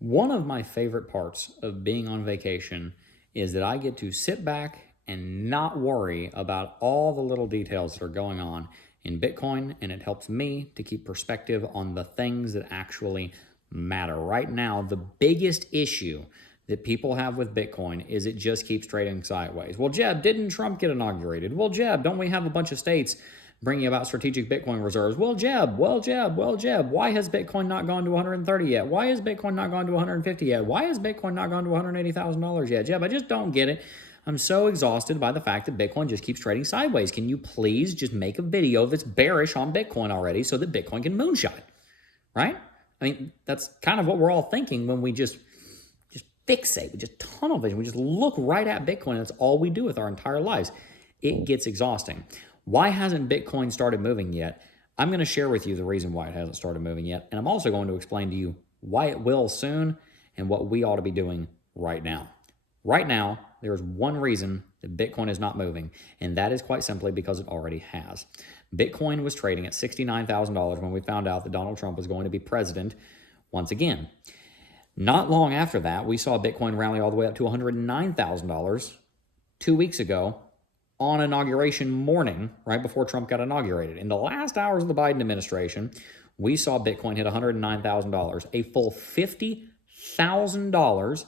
One of my favorite parts of being on vacation is that I get to sit back and not worry about all the little details that are going on in Bitcoin, and it helps me to keep perspective on the things that actually matter. Right now, the biggest issue that people have with Bitcoin is it just keeps trading sideways. Well, Jeb, didn't Trump get inaugurated? Well, Jeb, don't we have a bunch of states bringing about strategic Bitcoin reserves? Well, Jeb, why has Bitcoin not gone to 130 yet? Why has Bitcoin not gone to 150 yet? Why has Bitcoin not gone to $180,000 yet? Jeb, I just don't get it. I'm so exhausted by the fact that Bitcoin just keeps trading sideways. Can you please just make a video that's bearish on Bitcoin already so that Bitcoin can moonshot, right? I mean, that's kind of what we're all thinking when we just fixate, we just tunnel vision, we just look right at Bitcoin. That's all we do with our entire lives. It gets exhausting. Why hasn't Bitcoin started moving yet? I'm going to share with you the reason why it hasn't started moving yet, and I'm also going to explain to you why it will soon and what we ought to be doing right now. Right now, there is one reason that Bitcoin is not moving, and that is quite simply because it already has. Bitcoin was trading at $69,000 when we found out that Donald Trump was going to be president once again. Not long after that, we saw Bitcoin rally all the way up to $109,000 2 weeks ago on inauguration morning, right before Trump got inaugurated. In the last hours of the Biden administration, we saw Bitcoin hit $109,000, a full $50,000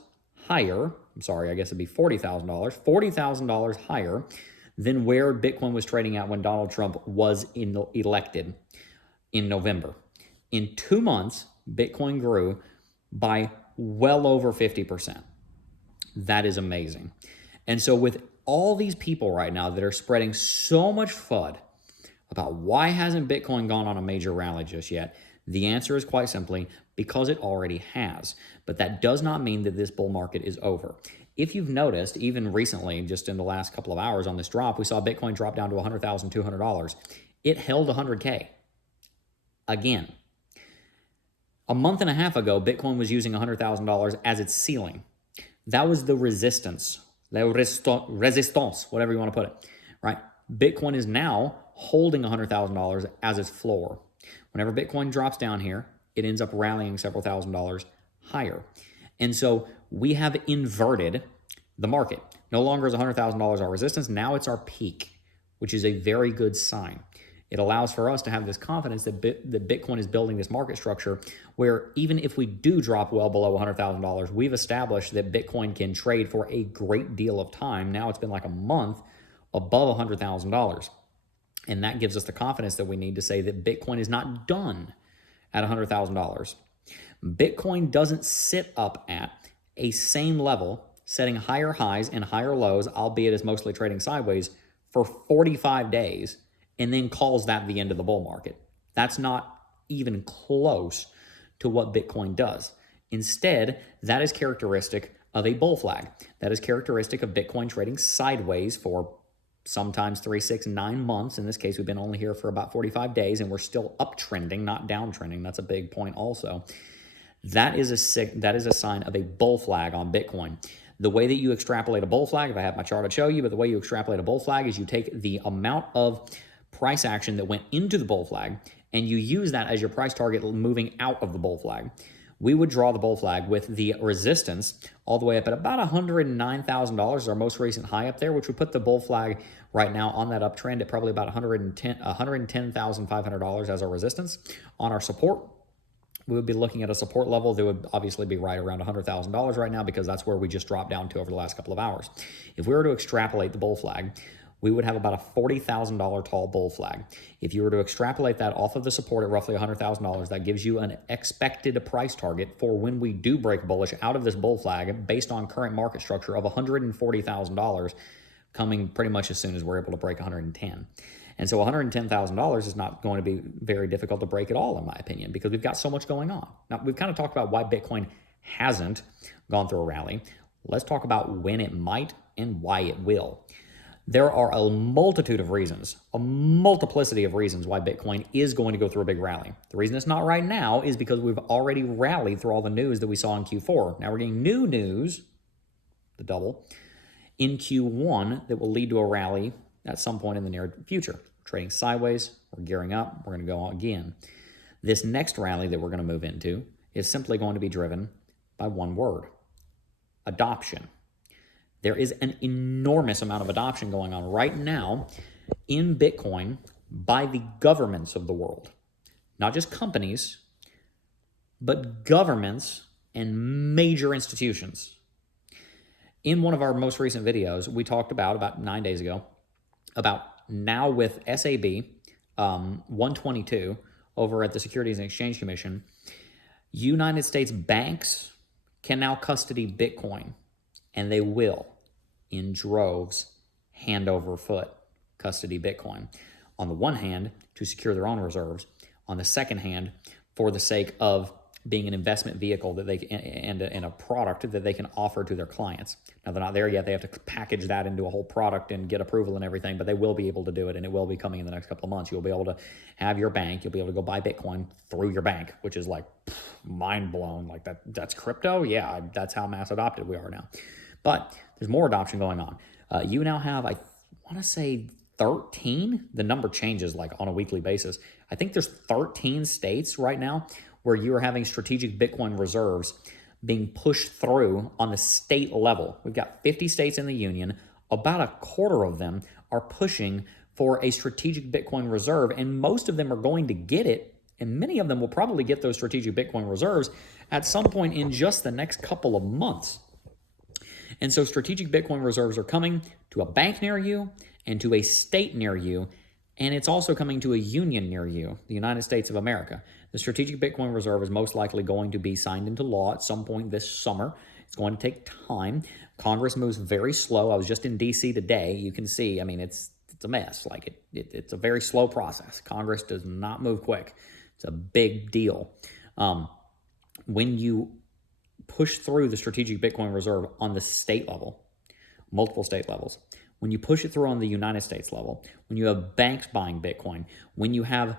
higher. I'm sorry, I guess it'd be $40,000, $40,000 higher than where Bitcoin was trading at when Donald Trump was elected in November. In 2 months, Bitcoin grew by well over 50%. That is amazing. And so with all these people right now that are spreading so much FUD about why hasn't Bitcoin gone on a major rally just yet, the answer is quite simply because it already has. But that does not mean that this bull market is over. If you've noticed, even recently, just in the last couple of hours on this drop, we saw Bitcoin drop down to $100,200. It held 100K. Again, a month and a half ago, Bitcoin was using $100,000 as its ceiling. That was the resistance, resistance, whatever you want to put it, right? Bitcoin is now holding $100,000 as its floor. Whenever Bitcoin drops down here, it ends up rallying several $1,000s higher. And so we have inverted the market. No longer is $100,000 our resistance. Now it's our peak, which is a very good sign. It allows for us to have this confidence that Bitcoin is building this market structure where even if we do drop well below $100,000, we've established that Bitcoin can trade for a great deal of time. Now it's been like a month above $100,000. And that gives us the confidence that we need to say that Bitcoin is not done at $100,000. Bitcoin doesn't sit up at a same level, setting higher highs and higher lows, albeit it's mostly trading sideways, for 45 days, and then calls that the end of the bull market. That's not even close to what Bitcoin does. Instead, that is characteristic of a bull flag. That is characteristic of Bitcoin trading sideways for sometimes 3, 6, 9 months. In this case, we've been only here for about 45 days, and we're still uptrending, not downtrending. That's a big point also. That is a sign of a bull flag on Bitcoin. The way that you extrapolate a bull flag, if I have my chart, I'd show you, but the way you extrapolate a bull flag is you take the amount of price action that went into the bull flag, and you use that as your price target moving out of the bull flag. We would draw the bull flag with the resistance all the way up at about $109,000, our most recent high up there, which would put the bull flag right now on that uptrend at probably about $110,500 as our resistance. On our support, we would be looking at a support level that would obviously be right around $100,000 right now, because that's where we just dropped down to over the last couple of hours. If we were to extrapolate the bull flag, we would have about a $40,000 tall bull flag. If you were to extrapolate that off of the support at roughly $100,000, that gives you an expected price target for when we do break bullish out of this bull flag based on current market structure of $140,000, coming pretty much as soon as we're able to break 110. And so $110,000 is not going to be very difficult to break at all, in my opinion, because we've got so much going on. Now, we've kind of talked about why Bitcoin hasn't gone through a rally. Let's talk about when it might and why it will. There are a multitude of reasons, a multiplicity of reasons why Bitcoin is going to go through a big rally. The reason it's not right now is because we've already rallied through all the news that we saw in Q4. Now we're getting new news, the double, in Q1 that will lead to a rally at some point in the near future. We're trading sideways, we're gearing up, we're going to go on again. This next rally that we're going to move into is simply going to be driven by one word: adoption. There is an enormous amount of adoption going on right now in Bitcoin by the governments of the world. Not just companies, but governments and major institutions. In one of our most recent videos, we talked about 9 days ago, about now with SAB 122 over at the Securities and Exchange Commission, United States banks can now custody Bitcoin, and they will, in droves, hand over foot, custody Bitcoin. On the one hand, to secure their own reserves. On the second hand, for the sake of being an investment vehicle that they and a product that they can offer to their clients. Now, they're not there yet. They have to package that into a whole product and get approval and everything, but they will be able to do it, and it will be coming in the next couple of months. You'll be able to have your bank. You'll be able to go buy Bitcoin through your bank, which is like mind blown. Like that's crypto? Yeah, that's how mass adopted we are now. But there's more adoption going on. You now have, I want to say, 13. The number changes like on a weekly basis. I think there's 13 states right now where you are having strategic Bitcoin reserves being pushed through on the state level. We've got 50 states in the union. About a quarter of them are pushing for a strategic Bitcoin reserve, and most of them are going to get it, and many of them will probably get those strategic Bitcoin reserves at some point in just the next couple of months. And so strategic Bitcoin reserves are coming to a bank near you and to a state near you, and it's also coming to a union near you, the United States of America. The strategic Bitcoin reserve is most likely going to be signed into law at some point this summer. It's going to take time. Congress moves very slow. I was just in D.C. today. You can see, I mean, it's a mess. Like it's a very slow process. Congress does not move quick. It's a big deal. When you push through the strategic Bitcoin reserve on the state level, multiple state levels, when you push it through on the United States level, when you have banks buying Bitcoin, when you have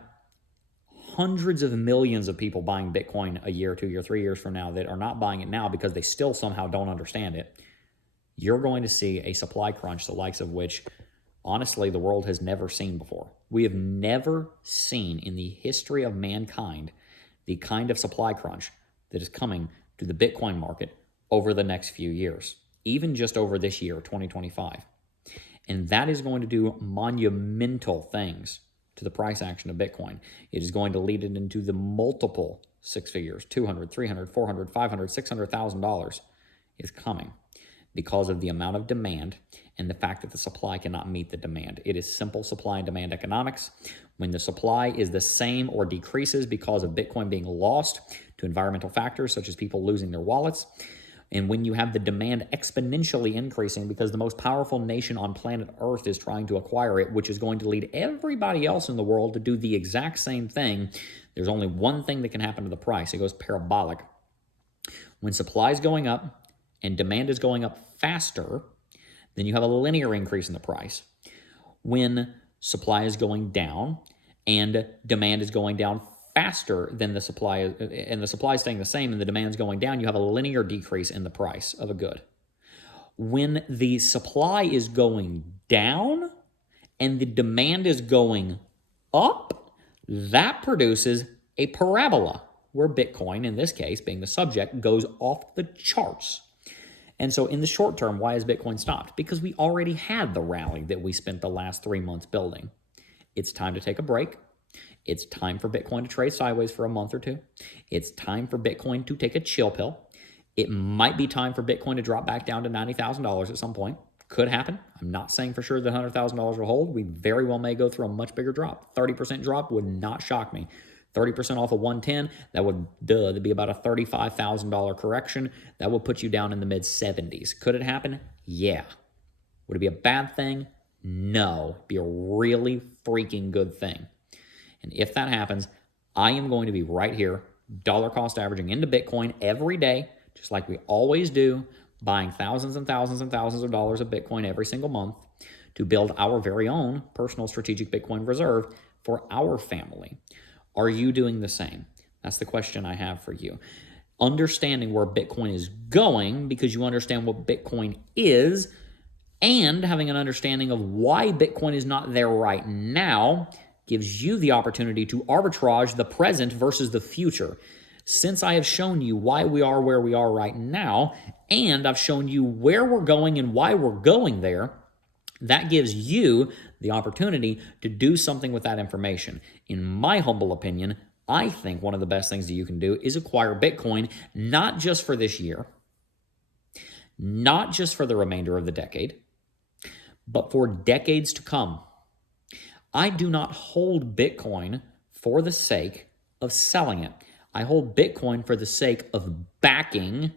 hundreds of millions of people buying Bitcoin a year, 2 years, 3 years from now that are not buying it now because they still somehow don't understand it, you're going to see a supply crunch the likes of which, honestly, the world has never seen before. We have never seen in the history of mankind the kind of supply crunch that is coming to the Bitcoin market over the next few years, even just over this year, 2025. And that is going to do monumental things to the price action of Bitcoin. It is going to lead it into the multiple six figures, $200,000, $300,000, $400,000, $500,000, $600,000 is coming because of the amount of demand and the fact that the supply cannot meet the demand. It is simple supply and demand economics. When the supply is the same or decreases because of Bitcoin being lost to environmental factors such as people losing their wallets, and when you have the demand exponentially increasing because the most powerful nation on planet Earth is trying to acquire it, which is going to lead everybody else in the world to do the exact same thing, there's only one thing that can happen to the price. It goes parabolic. When supply is going up and demand is going up faster, then you have a linear increase in the price. When supply is going down and demand is going down faster than the supply, and the supply is staying the same and the demand is going down, you have a linear decrease in the price of a good. When the supply is going down and the demand is going up, that produces a parabola where Bitcoin, in this case being the subject, goes off the charts. And so in the short term, why has Bitcoin stopped? Because we already had the rally that we spent the last 3 months building. It's time to take a break. It's time for Bitcoin to trade sideways for a month or two. It's time for Bitcoin to take a chill pill. It might be time for Bitcoin to drop back down to $90,000 at some point. Could happen. I'm not saying for sure that $100,000 will hold. We very well may go through a much bigger drop. 30% drop would not shock me. 30% off of 110, that would that'd be about a $35,000 correction. That would put you down in the mid-70s. Could it happen? Yeah. Would it be a bad thing? No. It'd be a really freaking good thing. And if that happens, I am going to be right here, dollar cost averaging into Bitcoin every day, just like we always do, buying thousands and thousands and thousands of dollars of Bitcoin every single month to build our very own personal strategic Bitcoin reserve for our family. Are you doing the same? That's the question I have for you. Understanding where Bitcoin is going because you understand what Bitcoin is, and having an understanding of why Bitcoin is not there right now gives you the opportunity to arbitrage the present versus the future. Since I have shown you why we are where we are right now, and I've shown you where we're going and why we're going there, that gives you the opportunity to do something with that information. In my humble opinion, I think one of the best things that you can do is acquire Bitcoin, not just for this year, not just for the remainder of the decade, but for decades to come. I do not hold Bitcoin for the sake of selling it. I hold Bitcoin for the sake of backing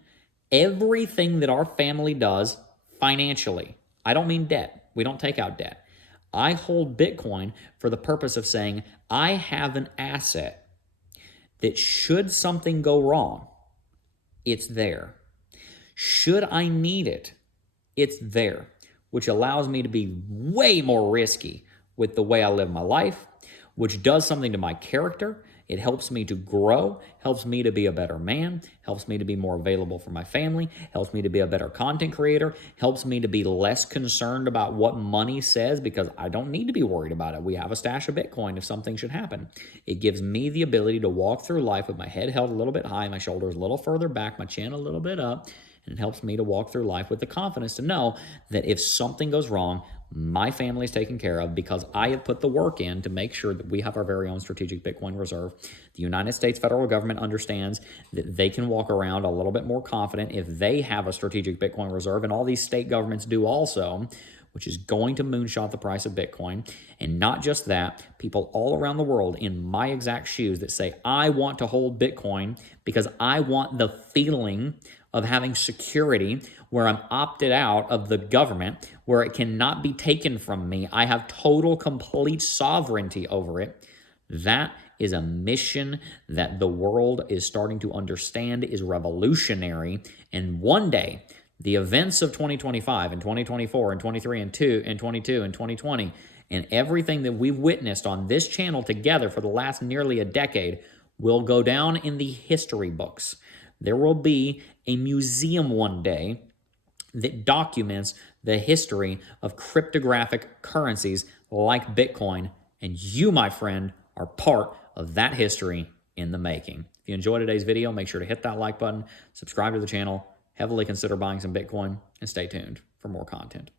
everything that our family does financially. I don't mean debt. We don't take out debt. I hold Bitcoin for the purpose of saying I have an asset that should something go wrong, it's there. Should I need it, it's there, which allows me to be way more risky with the way I live my life, which does something to my character. It helps me to grow, helps me to be a better man, helps me to be more available for my family, helps me to be a better content creator, helps me to be less concerned about what money says because I don't need to be worried about it. We have a stash of Bitcoin if something should happen. It gives me the ability to walk through life with my head held a little bit high, my shoulders a little further back, my chin a little bit up, and it helps me to walk through life with the confidence to know that if something goes wrong, my family is taken care of because I have put the work in to make sure that we have our very own strategic Bitcoin reserve. The United States federal government understands that they can walk around a little bit more confident if they have a strategic Bitcoin reserve, and all these state governments do also, which is going to moonshot the price of Bitcoin. And not just that, people all around the world in my exact shoes that say, I want to hold Bitcoin because I want the feeling of having security where I'm opted out of the government, where it cannot be taken from me. I have total, complete sovereignty over it. That is a mission that the world is starting to understand is revolutionary. And one day, the events of 2025 and 2024 and 23 and 2 and 22 and 2020 and everything that we've witnessed on this channel together for the last nearly a decade will go down in the history books. There will be a museum one day that documents the history of cryptographic currencies like Bitcoin, and you, my friend, are part of that history in the making. If you enjoyed today's video, make sure to hit that like button, subscribe to the channel, heavily consider buying some Bitcoin, and stay tuned for more content.